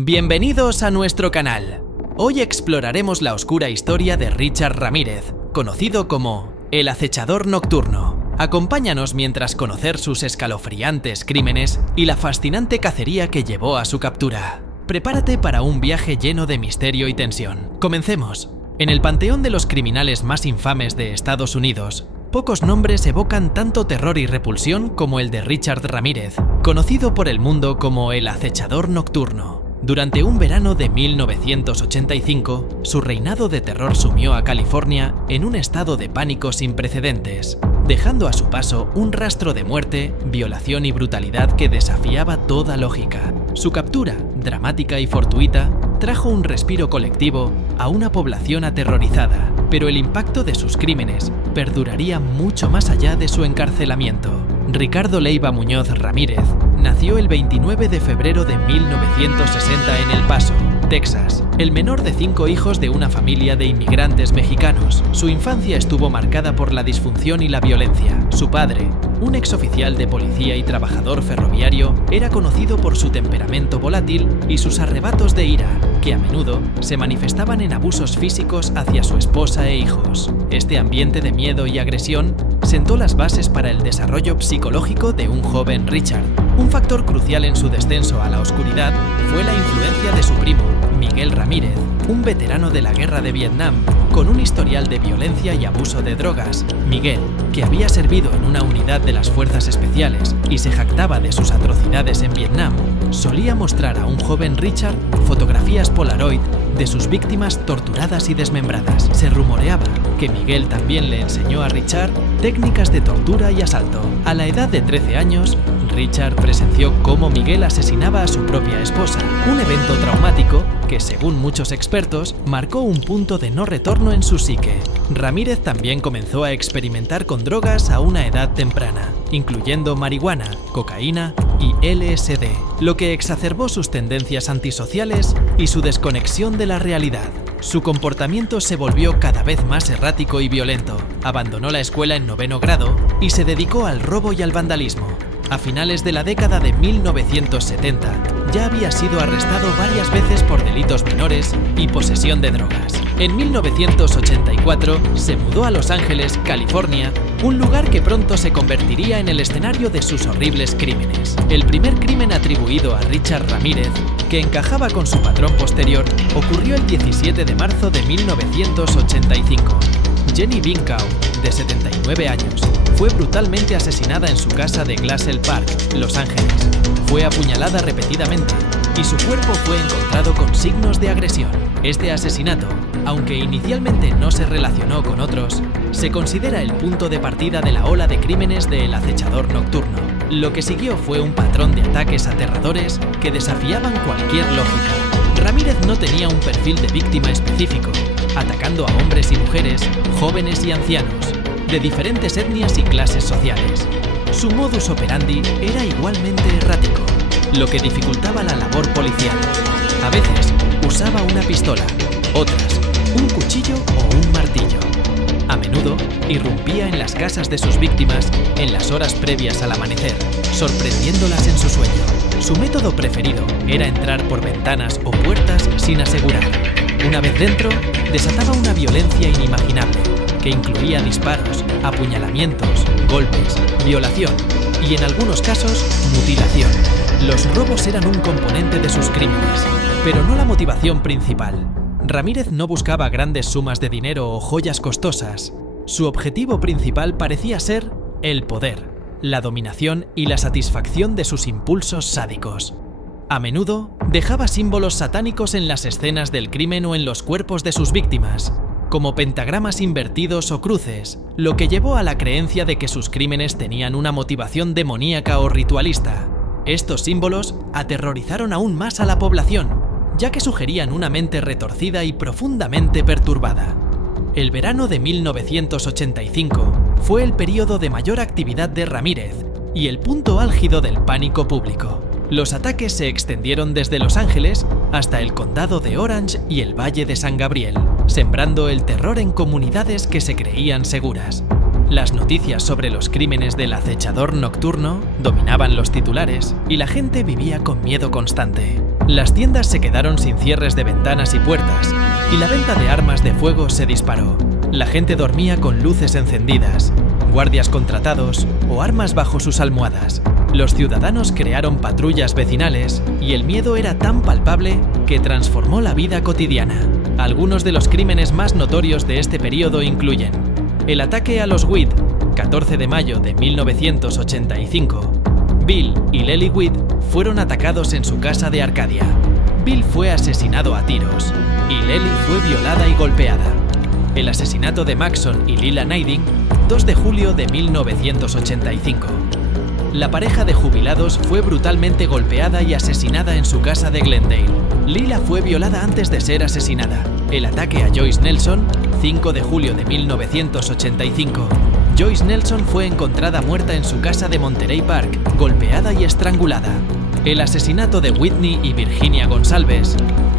Bienvenidos a nuestro canal. Hoy exploraremos la oscura historia de Richard Ramírez, conocido como el acechador nocturno. Acompáñanos mientras conocer sus escalofriantes crímenes y la fascinante cacería que llevó a su captura. Prepárate para un viaje lleno de misterio y tensión. Comencemos. En el panteón de los criminales más infames de Estados Unidos, pocos nombres evocan tanto terror y repulsión como el de Richard Ramírez, conocido por el mundo como el acechador nocturno. Durante un verano de 1985, su reinado de terror sumió a California en un estado de pánico sin precedentes, dejando a su paso un rastro de muerte, violación y brutalidad que desafiaba toda lógica. Su captura, dramática y fortuita, trajo un respiro colectivo a una población aterrorizada, pero el impacto de sus crímenes perduraría mucho más allá de su encarcelamiento. Ricardo Leiva Muñoz Ramírez nació el 29 de febrero de 1960 en El Paso, Texas, el menor de 5 hijos de una familia de inmigrantes mexicanos. Su infancia estuvo marcada por la disfunción y la violencia. Su padre, un exoficial de policía y trabajador ferroviario, era conocido por su temperamento volátil y sus arrebatos de ira, que a menudo se manifestaban en abusos físicos hacia su esposa e hijos. Este ambiente de miedo y agresión sentó las bases para el desarrollo psicológico de un joven Richard. Un factor crucial en su descenso a la oscuridad fue la influencia de su primo, Miguel Ramírez, un veterano de la Guerra de Vietnam, con un historial de violencia y abuso de drogas. Miguel, que había servido en una unidad de las Fuerzas Especiales y se jactaba de sus atrocidades en Vietnam, solía mostrar a un joven Richard fotografías Polaroid de sus víctimas torturadas y desmembradas. Se rumoreaba que Miguel también le enseñó a Richard técnicas de tortura y asalto. A la edad de 13 años, Richard presenció cómo Miguel asesinaba a su propia esposa, un evento traumático que, según muchos expertos, marcó un punto de no retorno en su psique. Ramírez también comenzó a experimentar con drogas a una edad temprana, incluyendo marihuana, cocaína y LSD, lo que exacerbó sus tendencias antisociales y su desconexión de la realidad. Su comportamiento se volvió cada vez más errático y violento. Abandonó la escuela en 9º grado y se dedicó al robo y al vandalismo. A finales de la década de 1970, ya había sido arrestado varias veces por delitos menores y posesión de drogas. En 1984 se mudó a Los Ángeles, California, un lugar que pronto se convertiría en el escenario de sus horribles crímenes. El primer crimen atribuido a Richard Ramírez, que encajaba con su patrón posterior, ocurrió el 17 de marzo de 1985. Jenny Binkow, de 79 años, fue brutalmente asesinada en su casa de Glassell Park, Los Ángeles. Fue apuñalada repetidamente y su cuerpo fue encontrado con signos de agresión. Este asesinato, aunque inicialmente no se relacionó con otros, se considera el punto de partida de la ola de crímenes del acechador nocturno. Lo que siguió fue un patrón de ataques aterradores que desafiaban cualquier lógica. Ramírez no tenía un perfil de víctima específico, atacando a hombres y mujeres, jóvenes y ancianos, de diferentes etnias y clases sociales. Su modus operandi era igualmente errático, lo que dificultaba la labor policial. A veces usaba una pistola, otras un cuchillo o un martillo. A menudo irrumpía en las casas de sus víctimas en las horas previas al amanecer, sorprendiéndolas en su sueño. Su método preferido era entrar por ventanas o puertas sin asegurar. Una vez dentro, desataba una violencia inimaginable, que incluía disparos, apuñalamientos, golpes, violación y, en algunos casos, mutilación. Los robos eran un componente de sus crímenes, pero no la motivación principal. Ramírez no buscaba grandes sumas de dinero o joyas costosas. Su objetivo principal parecía ser el poder, la dominación y la satisfacción de sus impulsos sádicos. A menudo, dejaba símbolos satánicos en las escenas del crimen o en los cuerpos de sus víctimas, como pentagramas invertidos o cruces, lo que llevó a la creencia de que sus crímenes tenían una motivación demoníaca o ritualista. Estos símbolos aterrorizaron aún más a la población, ya que sugerían una mente retorcida y profundamente perturbada. El verano de 1985 fue el período de mayor actividad de Ramírez y el punto álgido del pánico público. Los ataques se extendieron desde Los Ángeles hasta el condado de Orange y el Valle de San Gabriel, sembrando el terror en comunidades que se creían seguras. Las noticias sobre los crímenes del acechador nocturno dominaban los titulares y la gente vivía con miedo constante. Las tiendas se quedaron sin cierres de ventanas y puertas, y la venta de armas de fuego se disparó. La gente dormía con luces encendidas, guardias contratados o armas bajo sus almohadas. Los ciudadanos crearon patrullas vecinales y el miedo era tan palpable que transformó la vida cotidiana. Algunos de los crímenes más notorios de este periodo incluyen el ataque a los Weed, 14 de mayo de 1985. Bill y Lely Weed fueron atacados en su casa de Arcadia. Bill fue asesinado a tiros y Lely fue violada y golpeada. El asesinato de Maxon y Lila Nading, 2 de julio de 1985. La pareja de jubilados fue brutalmente golpeada y asesinada en su casa de Glendale. Lila fue violada antes de ser asesinada. El ataque a Joyce Nelson, 5 de julio de 1985. Joyce Nelson fue encontrada muerta en su casa de Monterey Park, golpeada y estrangulada. El asesinato de Whitney y Virginia Gonsalves,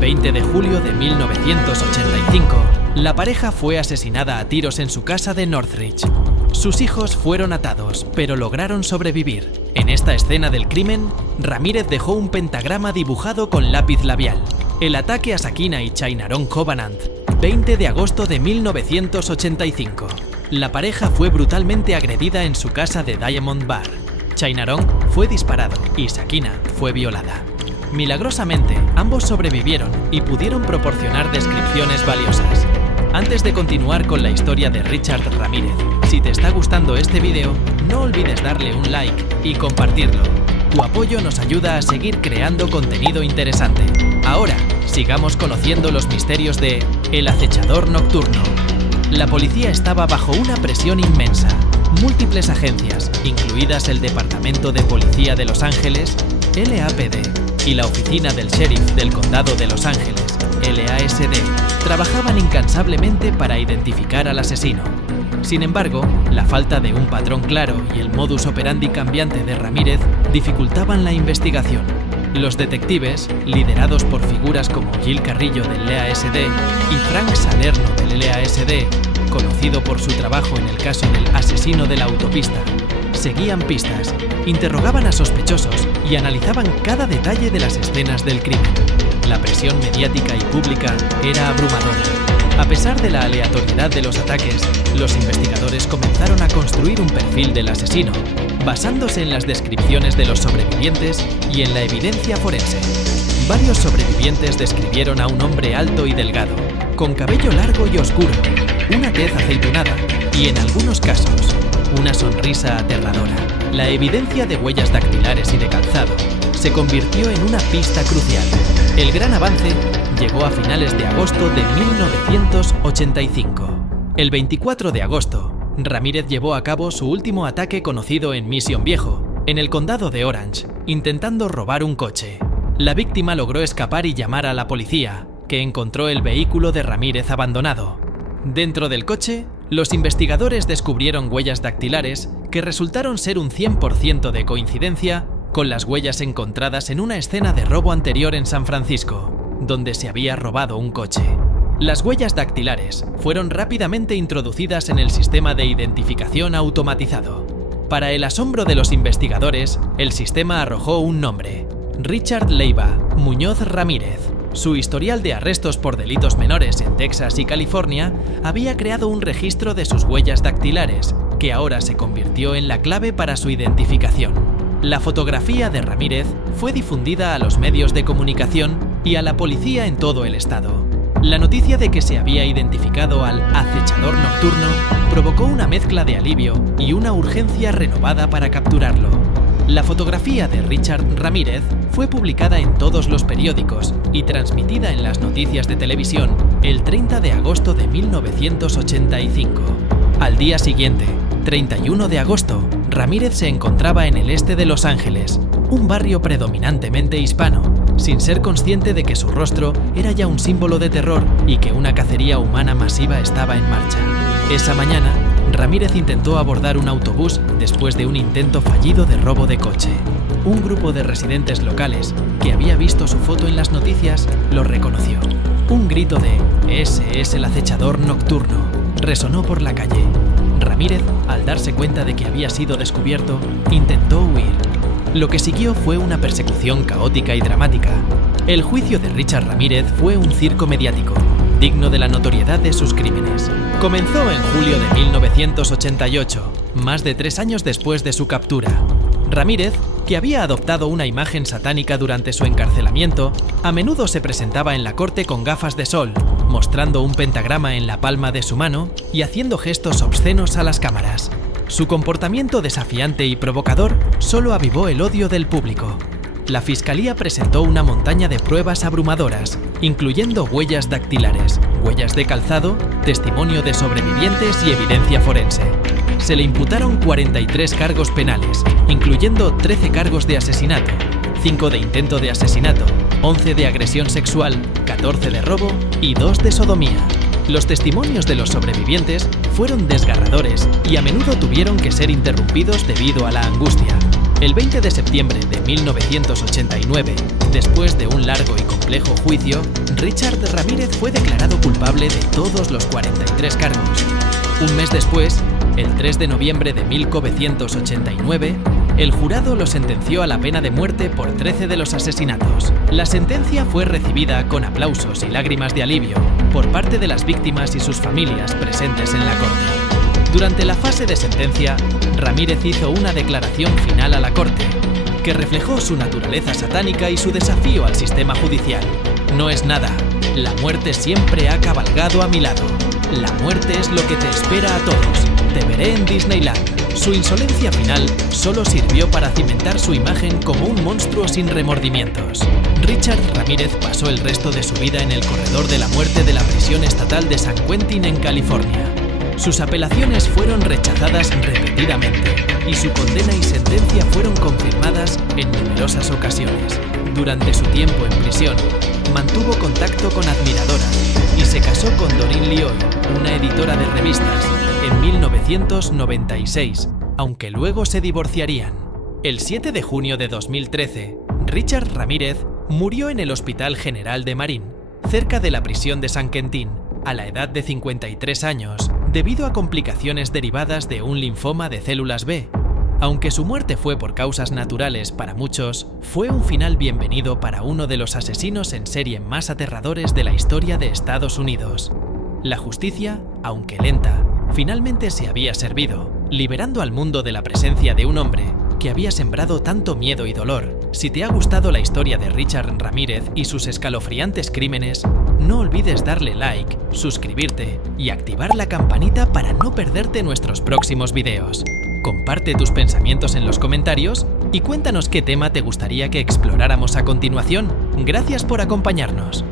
20 de julio de 1985. La pareja fue asesinada a tiros en su casa de Northridge. Sus hijos fueron atados, pero lograron sobrevivir. En esta escena del crimen, Ramírez dejó un pentagrama dibujado con lápiz labial. El ataque a Sakina y Chainaron Covenant, 20 de agosto de 1985. La pareja fue brutalmente agredida en su casa de Diamond Bar. Chainaron fue disparado y Sakina fue violada. Milagrosamente, ambos sobrevivieron y pudieron proporcionar descripciones valiosas. Antes de continuar con la historia de Richard Ramírez, si te está gustando este vídeo, no olvides darle un like y compartirlo. Tu apoyo nos ayuda a seguir creando contenido interesante. Ahora, sigamos conociendo los misterios de El acechador nocturno. La policía estaba bajo una presión inmensa. Múltiples agencias, incluidas el Departamento de Policía de Los Ángeles, LAPD, y la Oficina del Sheriff del Condado de Los Ángeles, LASD, trabajaban incansablemente para identificar al asesino. Sin embargo, la falta de un patrón claro y el modus operandi cambiante de Ramírez dificultaban la investigación. Los detectives, liderados por figuras como Gil Carrillo del LASD y Frank Salerno del LASD, conocido por su trabajo en el caso del asesino de la autopista, seguían pistas, interrogaban a sospechosos y analizaban cada detalle de las escenas del crimen. La presión mediática y pública era abrumadora. A pesar de la aleatoriedad de los ataques, los investigadores comenzaron a construir un perfil del asesino, basándose en las descripciones de los sobrevivientes y en la evidencia forense. Varios sobrevivientes describieron a un hombre alto y delgado, con cabello largo y oscuro, una tez aceitunada y, en algunos casos, una sonrisa aterradora. La evidencia de huellas dactilares y de calzado se convirtió en una pista crucial. El gran avance llegó a finales de agosto de 1985. El 24 de agosto, Ramírez llevó a cabo su último ataque conocido en Mission Viejo, en el condado de Orange, intentando robar un coche. La víctima logró escapar y llamar a la policía, que encontró el vehículo de Ramírez abandonado. Dentro del coche, los investigadores descubrieron huellas dactilares que resultaron ser un 100% de coincidencia con las huellas encontradas en una escena de robo anterior en San Francisco, donde se había robado un coche. Las huellas dactilares fueron rápidamente introducidas en el sistema de identificación automatizado. Para el asombro de los investigadores, el sistema arrojó un nombre: Richard Leiva Muñoz Ramírez. Su historial de arrestos por delitos menores en Texas y California había creado un registro de sus huellas dactilares, que ahora se convirtió en la clave para su identificación. La fotografía de Ramírez fue difundida a los medios de comunicación y a la policía en todo el estado. La noticia de que se había identificado al acechador nocturno provocó una mezcla de alivio y una urgencia renovada para capturarlo. La fotografía de Richard Ramírez fue publicada en todos los periódicos y transmitida en las noticias de televisión el 30 de agosto de 1985. Al día siguiente, 31 de agosto, Ramírez se encontraba en el este de Los Ángeles, un barrio predominantemente hispano, sin ser consciente de que su rostro era ya un símbolo de terror y que una cacería humana masiva estaba en marcha. Esa mañana, Ramírez intentó abordar un autobús después de un intento fallido de robo de coche. Un grupo de residentes locales, que había visto su foto en las noticias, lo reconoció. Un grito de «Ese es el acechador nocturno» resonó por la calle. Ramírez, al darse cuenta de que había sido descubierto, intentó huir. Lo que siguió fue una persecución caótica y dramática. El juicio de Richard Ramírez fue un circo mediático, digno de la notoriedad de sus crímenes. Comenzó en julio de 1988, más de 3 años después de su captura. Ramírez, que había adoptado una imagen satánica durante su encarcelamiento, a menudo se presentaba en la corte con gafas de sol, mostrando un pentagrama en la palma de su mano y haciendo gestos obscenos a las cámaras. Su comportamiento desafiante y provocador solo avivó el odio del público. La fiscalía presentó una montaña de pruebas abrumadoras, incluyendo huellas dactilares, huellas de calzado, testimonio de sobrevivientes y evidencia forense. Se le imputaron 43 cargos penales, incluyendo 13 cargos de asesinato, 5 de intento de asesinato, 11 de agresión sexual, 14 de robo y 2 de sodomía. Los testimonios de los sobrevivientes fueron desgarradores y a menudo tuvieron que ser interrumpidos debido a la angustia. El 20 de septiembre de 1989, después de un largo y complejo juicio, Richard Ramírez fue declarado culpable de todos los 43 cargos. Un mes después, el 3 de noviembre de 1989, el jurado lo sentenció a la pena de muerte por 13 de los asesinatos. La sentencia fue recibida con aplausos y lágrimas de alivio por parte de las víctimas y sus familias presentes en la corte. Durante la fase de sentencia, Ramírez hizo una declaración final a la corte, que reflejó su naturaleza satánica y su desafío al sistema judicial. No es nada, la muerte siempre ha cabalgado a mi lado. La muerte es lo que te espera a todos. Te veré en Disneyland. Su insolencia final solo sirvió para cimentar su imagen como un monstruo sin remordimientos. Richard Ramírez pasó el resto de su vida en el corredor de la muerte de la prisión estatal de San Quentin en California. Sus apelaciones fueron rechazadas repetidamente y su condena y sentencia fueron confirmadas en numerosas ocasiones. Durante su tiempo en prisión, mantuvo contacto con admiradoras y se casó con Doreen Lioy, una editora de revistas, en 1996, aunque luego se divorciarían. El 7 de junio de 2013, Richard Ramírez murió en el Hospital General de Marín, cerca de la prisión de San Quentin, a la edad de 53 años, debido a complicaciones derivadas de un linfoma de células B. Aunque su muerte fue por causas naturales para muchos, fue un final bienvenido para uno de los asesinos en serie más aterradores de la historia de Estados Unidos. La justicia, aunque lenta, finalmente se había servido, liberando al mundo de la presencia de un hombre que había sembrado tanto miedo y dolor. Si te ha gustado la historia de Richard Ramírez y sus escalofriantes crímenes, no olvides darle like, suscribirte y activar la campanita para no perderte nuestros próximos videos. Comparte tus pensamientos en los comentarios y cuéntanos qué tema te gustaría que exploráramos a continuación. Gracias por acompañarnos.